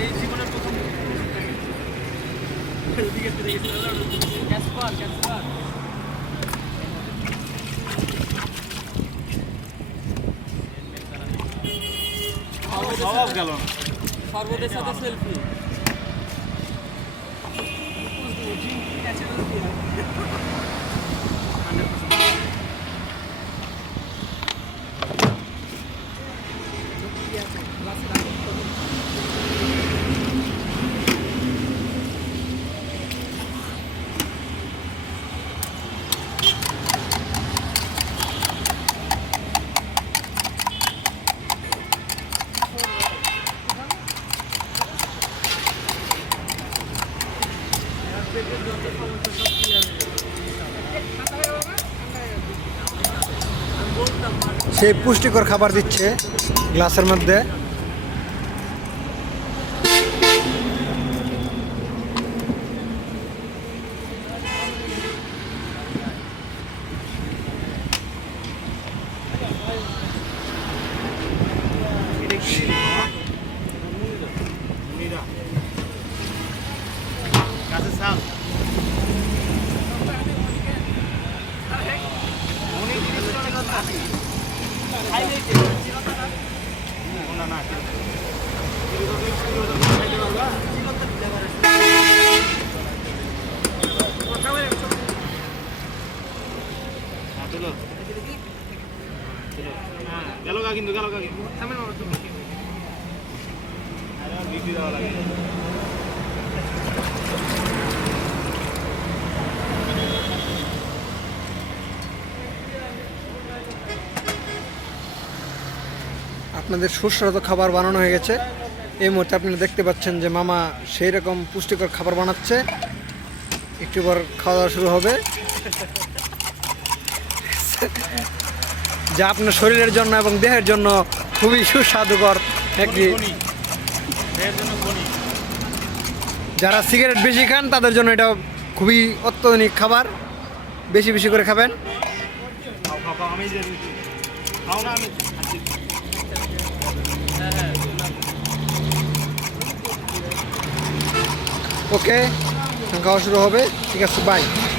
এই জীবনের প্রথম ক্যাসপার ক্যাসপার স্বভাব গেল না সেলফি সেই পুষ্টিকর খাবার দিচ্ছে গ্লাসের মধ্যে না না গেল গা কিন্তু গেল গা কিন্তু। বিক্রি দেওয়া লাগে আপনাদের সুস্বাদু খাবার বানানো হয়ে গেছে। এই মুহূর্তে আপনারা দেখতে পাচ্ছেন যে মামা সেই রকম পুষ্টিকর খাবার বানাচ্ছে। একটু পর খাওয়া দাওয়া শুরু হবে। যা আপনার শরীরের জন্য এবং দেহের জন্য খুবই সুস্বাদুকর একটি যারা সিগারেট বেশি খান তাদের জন্য এটা খুবই অত্যাধুনিক খাবার। বেশি বেশি করে খাবেন। ওকে খাওয়া শুরু হবে। ঠিক আছে বাই